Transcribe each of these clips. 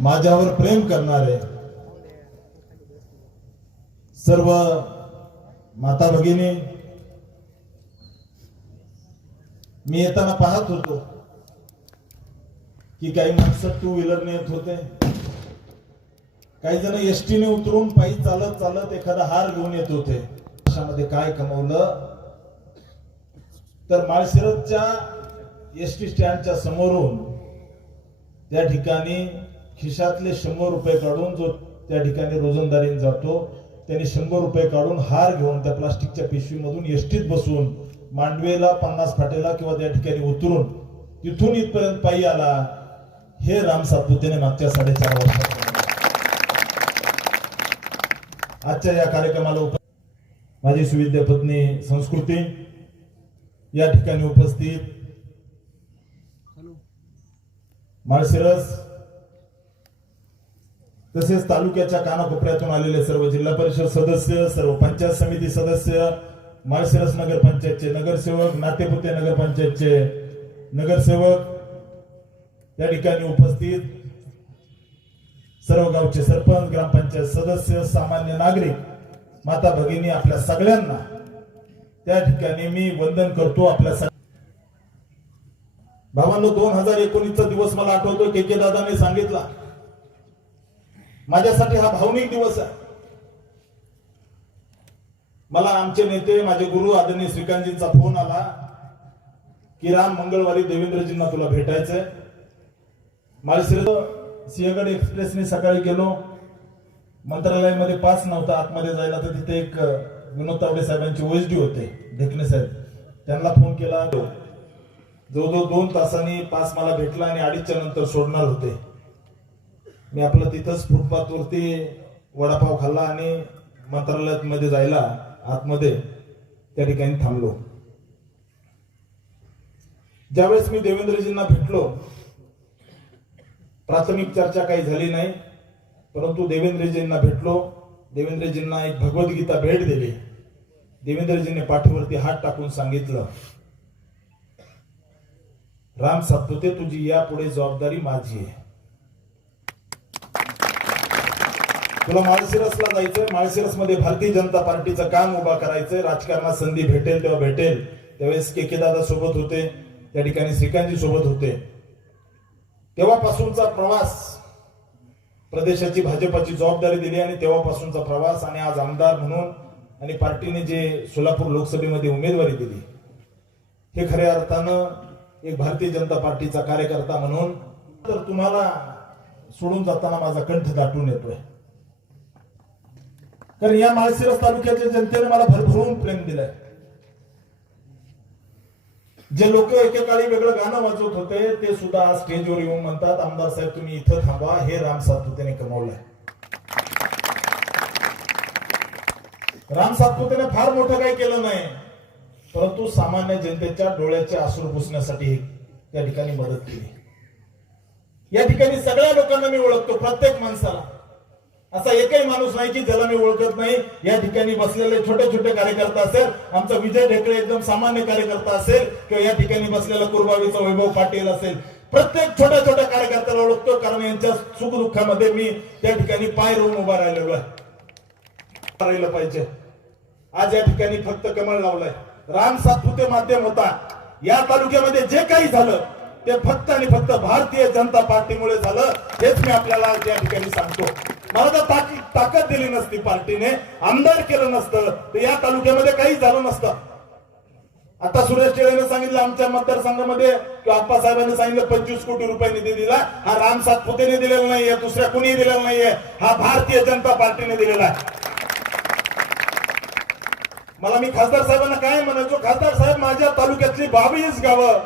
माझ्यावर प्रेम करणारे सर्व माता भगिनी मी येताना पाहत होतो की काही माणसं टू व्हीलरने येत होते. काही जण एसटीने उतरून पायी चालत चालत एखादा हार घेऊन येत होते. अशामध्ये काय कमवलं? तर माळशिरसच्या एस टी स्टँडच्या समोरून त्या ठिकाणी खिशातले शंभर रुपये काढून जो त्या ठिकाणी रोजंदारीने जातो त्यांनी शंभर रुपये काढून हार घेऊन त्या प्लास्टिकच्या पिशवीमधून एसटीत बसून मांडवेला पन्नास फाटेला किंवा त्या ठिकाणी उतरून तिथून इथपर्यंत पायी आला हे राम सातपुतेने मागच्या साडेचार वर्षात. आजच्या या कार्यक्रमाला उप माझी सुविद्या पत्नी संस्कृती या ठिकाणी उपस्थित माळशिरस तसेच तालुक्याच्या कानाकोपऱ्यातून आलेले सर्व जिल्हा परिषद सदस्य सर्व पंचायत समिती सदस्य माळशिरस नगरपंचायतचे नगरसेवक नातेपुते नगरपंचायतचे नगरसेवक त्या ठिकाणी उपस्थित. सर्व गावचे सरपंच ग्रामपंचायत सदस्य सामान्य नागरिक माता भगिनी आपल्या सगळ्यांना त्या ठिकाणी मी वंदन करतो आपल्या सग- भावांनो दोन हजार एकोणीसचा दिवस मला आठवतो के के दादाने सांगितला माझ्यासाठी हा भावनिक दिवस आहे. मला आमचे नेते माझे गुरु आदरणीय श्रीकांतजींचा फोन आला की राम मंगळवारी देवेंद्रजींना तुला भेटायचंय. माळशिरस सिंहगड एक्सप्रेसने सकाळी गेलो. मंत्रालयामध्ये पास नव्हता आतमध्ये जायला तर तिथे एक विनोद तावडे साहेबांचे ओएसडी होते ढेकणे साहेब. त्यांना फोन केला. जवळजवळ दोन तासांनी पास मला भेटला आणि अडीचच्या नंतर सोडणार होते. मी आपलं तिथंच फुटपाथवरती वडापाव खाल्ला आणि मंत्रालयात मध्ये जायला आतमध्ये त्या ठिकाणी थांबलो. ज्यावेळेस मी देवेंद्रजींना भेटलो प्राथमिक चर्चा काही झाली नाही परंतु देवेंद्रजींना भेटलो. देवेंद्रजींना एक भगवद्गीता भेट दिली. देवेंद्रजींनी पाठीवरती हात टाकून सांगितलं राम सातपुते तुझी यापुढे जबाबदारी माझी आहे. तुला माळशिरसला जायचंय माळशिरसमध्ये भारतीय जनता पार्टीचं काम उभा करायचंय राजकारणात संधी भेटेल तेव्हा भेटेल. त्यावेळेस के के दादा सोबत होते त्या ठिकाणी श्रीकांतजी सोबत होते. तेव्हापासूनचा प्रवास प्रदेशाची भाजपाची जबाबदारी दिली आणि तेव्हापासूनचा प्रवास आणि आज आमदार म्हणून आणि पार्टीने जे सोलापूर लोकसभेमध्ये उमेदवारी दिली. हे खऱ्या अर्थानं एक भारतीय जनता पार्टीचा कार्यकर्ता म्हणून. तर तुम्हाला सोडून जाताना माझा कंठ दाटून येतोय. कारण या माळशिरस तालुक्याच्या जनतेने मला भरभरून प्रेम दिलंय. जे लोक एकेकाळी वेगळं गाणं वाजवत होते ते सुद्धा आज स्टेजवर येऊन म्हणतात आमदार साहेब तुम्ही इथं थांबा हे राम सातपुतेने कमवलंय. राम सातपुतेने फार मोठं काही केलं नाही परंतु सामान्य जनतेच्या डोळ्याचे आसूर पुसण्यासाठी त्या ठिकाणी मदत केली. या ठिकाणी सगळ्या लोकांना मी ओळखतो प्रत्येक माणसाला. असा एकही माणूस नाही की ज्याला मी ओळखत नाही. या ठिकाणी बसलेले छोटे छोटे कार्यकर्ता असेल आमचा विजय ढेकळे एकदम सामान्य कार्यकर्ता असेल किंवा या ठिकाणी बसलेला कुरबावीचा वैभव पाटील असेल. प्रत्येक छोट्या छोट्या कार्यकर्त्याला ओळखतो कारण यांच्या सुखदुःखामध्ये मी त्या ठिकाणी पाय रोवून उभा राहिलेलो आहे. राहिलं पाहिजे. आज या ठिकाणी फक्त कमळ लावलाय. राम सातपुते माध्यम होता. या तालुक्यामध्ये जे काही झालं ते फक्त आणि फक्त भारतीय जनता पार्टीमुळे झालं. हेच मी आपल्याला आज या ठिकाणी सांगतो. मला तर ताकी- ताकद दिली नसती पार्टीने. आमदार केलं नसतं. तर या तालुक्यामध्ये काही झालं नसतं. आता सुरेश टिळेने सांगितलं आमच्या मतदारसंघामध्ये किंवा आप्पासाहेबांनी सांगितलं पंचवीस कोटी रुपये निधी दिला. हा राम सातपुतेने दिलेला नाहीये दुसऱ्या कुणीही दिलेला नाहीये. हा भारतीय जनता पार्टीने दिलेला आहे. मला मी खासदार साहेबांना काय म्हणायचो? खासदार साहेब माझ्या तालुक्यातली बावीस गावं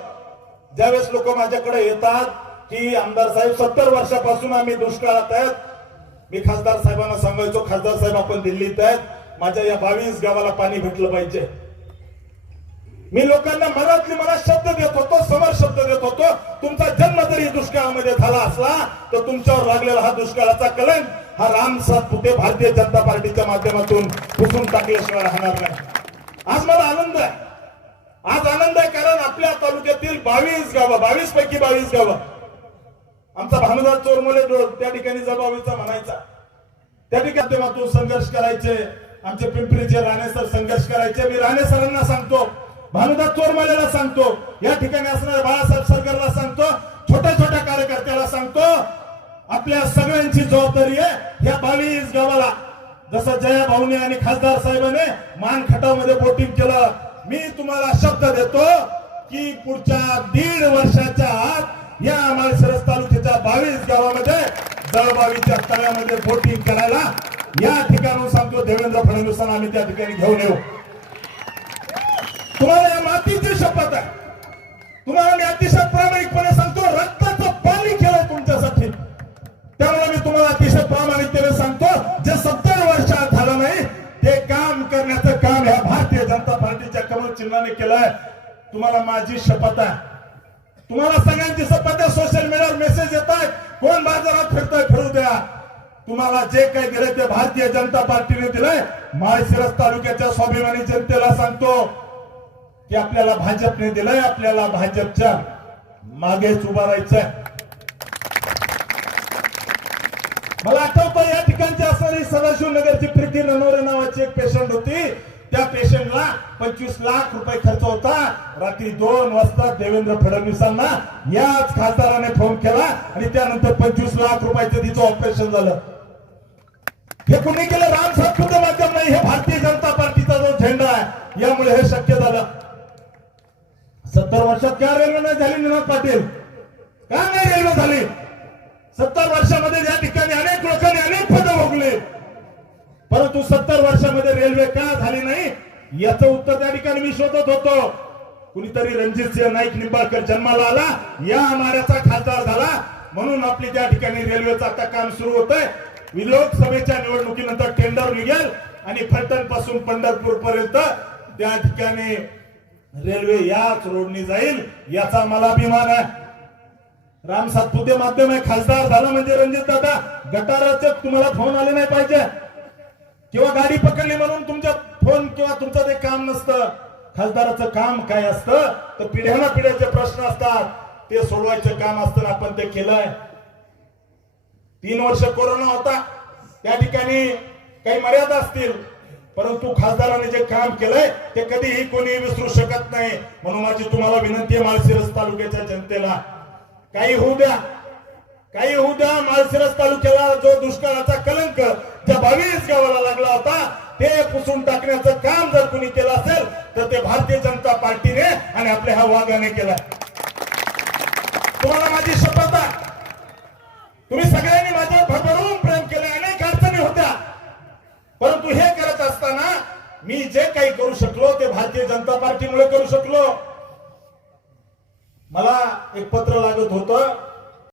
ज्यावेळेस लोक माझ्याकडे येतात की आमदार साहेब सत्तर वर्षापासून आम्ही दुष्काळात आहेत. मी खासदार साहेबांना सांगायचो खासदार साहेब आपण दिल्लीत आहेत. माझ्या या बावीस गावाला पाणी भेटलं पाहिजे. मी लोकांना मनातली मनात शब्द देत होतो समर शब्द देत होतो. तुमचा जन्म जरी दुष्काळामध्ये झाला असला तर तुमच्यावर लागलेला हा दुष्काळाचा कलंक हा राम सातपुते भारतीय जनता पार्टीच्या माध्यमातून पुसून टाकल्याशिवाय राहणार नाही. आज मला आनंद आहे. आज आनंद आहे कारण आपल्या तालुक्यातील बावीस गावं बावीस पैकी बावीस गावं आमचा भानुदास चोरमोले डोळ त्या ठिकाणी जबाबीचा म्हणायचा. त्या ठिकाणी संघर्ष करायचे आमचे पिंपरीचे राणे सर संघर्ष करायचे. मी राणे सरांना सांगतो भानुदास चोरमलेला सांगतो या ठिकाणी असणाऱ्या बाळासाहेब सरकारला सांगतो छोट्या छोट्या कार्यकर्त्याला सांगतो आपल्या सगळ्यांची जबाबदारी आहे ह्या बावीस गावाला. जसं जया भाऊने आणि खासदार साहेबाने मान खटावमध्ये बोटिंग केलं मी तुम्हाला शब्द देतो की पुढच्या दीड वर्षाच्या आत या माळशिरस तालुक्याच्या बावीस गावामध्ये जळबावीच्या तळ्यामध्ये बोटिंग करायला या ठिकाणून सांगतो देवेंद्र फडणवीसांना आम्ही त्या ठिकाणी घेऊन येऊ. तुम्हाला या मातीची शपथ आहे. तुम्हाला मी अतिशय प्रामाणिकपणे सांगतो रक्ताचं पाणी केलं तुमच्यासाठी. त्यामुळे मी तुम्हाला अतिशय प्रामाणिकतेने सांगतो जे सत्तर वर्षात झालं नाही ते काम करण्याचं काम ह्या भारतीय जनता पार्टीच्या कमल चिन्हाने केलंय. तुम्हाला माझी शपथ आहे. तुम्हाला सगळ्यांची सध्या सोशल मीडियावर मेसेज येत आहेत. कोण बाजारात फिरतोय फिरू द्या. तुम्हाला जे काही दिलंय ते भारतीय जनता पार्टीने दिलंय. माळशिरस तालुक्याच्या स्वाभिमानी जनतेला सांगतो की आपल्याला भाजपने दिलंय आपल्याला भाजपच्या मागेच उभा राहायचंय. मला आठवतं या ठिकाणची असणारी सदाशिव नगरची प्रीती ननवरे नावाची एक पेशंट होती. त्या पेशंटला पंचवीस लाख रुपये खर्च होता. रात्री दोन वाजता देवेंद्र फडणवीसांना याच खासदाराने फोन केला आणि त्यानंतर पंचवीस लाख रुपयाचं तिचं ऑपरेशन झालं. हे कुणी केलं? राम सातपुते माध्यम नाही. हे भारतीय जनता पार्टीचा जो झेंडा आहे यामुळे हे शक्य झालं. सत्तर वर्षात का रेल्वे नाही झाली? निनाद पाटील. का नाही रेल्वे झाली? सत्तर वर्षामध्ये या ठिकाणी अनेक लोकांनी अनेक पदं भोगली परंतु सत्तर वर्षामध्ये रेल्वे का झाली नाही? याचं उत्तर त्या ठिकाणी मी शोधत होतो. कुणीतरी रणजित सिंह नाईक निंबाळकर जन्माला आला. या माऱ्याचा खासदार झाला. म्हणून आपली त्या ठिकाणी रेल्वेचं आता काम सुरू होत आहे लोकसभेच्या निवडणुकीनंतर टेंडर निघेल आणि फलटणपासून पंढरपूर पर्यंत त्या ठिकाणी रेल्वे याच रोडनी जाईल याचा मला अभिमान आहे. राम सातपुते माध्यम आहे. खासदार झाला म्हणजे रणजित दादा गटाराचे तुम्हाला फोन आले नाही पाहिजे. किंवा गाडी पकडली म्हणून तुमच्या फोन किंवा तुमचं ते काम नसतं खासदाराचं काम काय असतं तर पिढ्याना पिढ्याचे प्रश्न असतात. ते सोडवायचं काम असतं आपण ते केलंय. तीन वर्ष कोरोना होता त्या ठिकाणी काही मर्यादा असतील परंतु खासदाराने जे काम केलंय ते कधीही कोणी विसरू शकत नाही. म्हणून माझी तुम्हाला विनंती आहे माळशिरस तालुक्याच्या जनतेला काही होऊ द्या. काही होऊ द्या माळशिरस तालुक्याला जो दुष्काळाचा कलंक ज्या बावीस गावाला लागला होता ते पुसून टाकण्याचं काम जर कुणी केलं असेल तर ते भारतीय जनता पार्टीने आणि आपल्या ह्या वाघाने केलं तुम्हाला माझी शपथ आहे तुम्ही सगळ्यांनी माझ्यावर भरभरून प्रेम केले अनेक अडचणी होत्या. परंतु हे करत असताना मी जे काही करू शकलो ते भारतीय जनता पार्टीमुळे करू शकलो. मला एक पत्र लागत होतं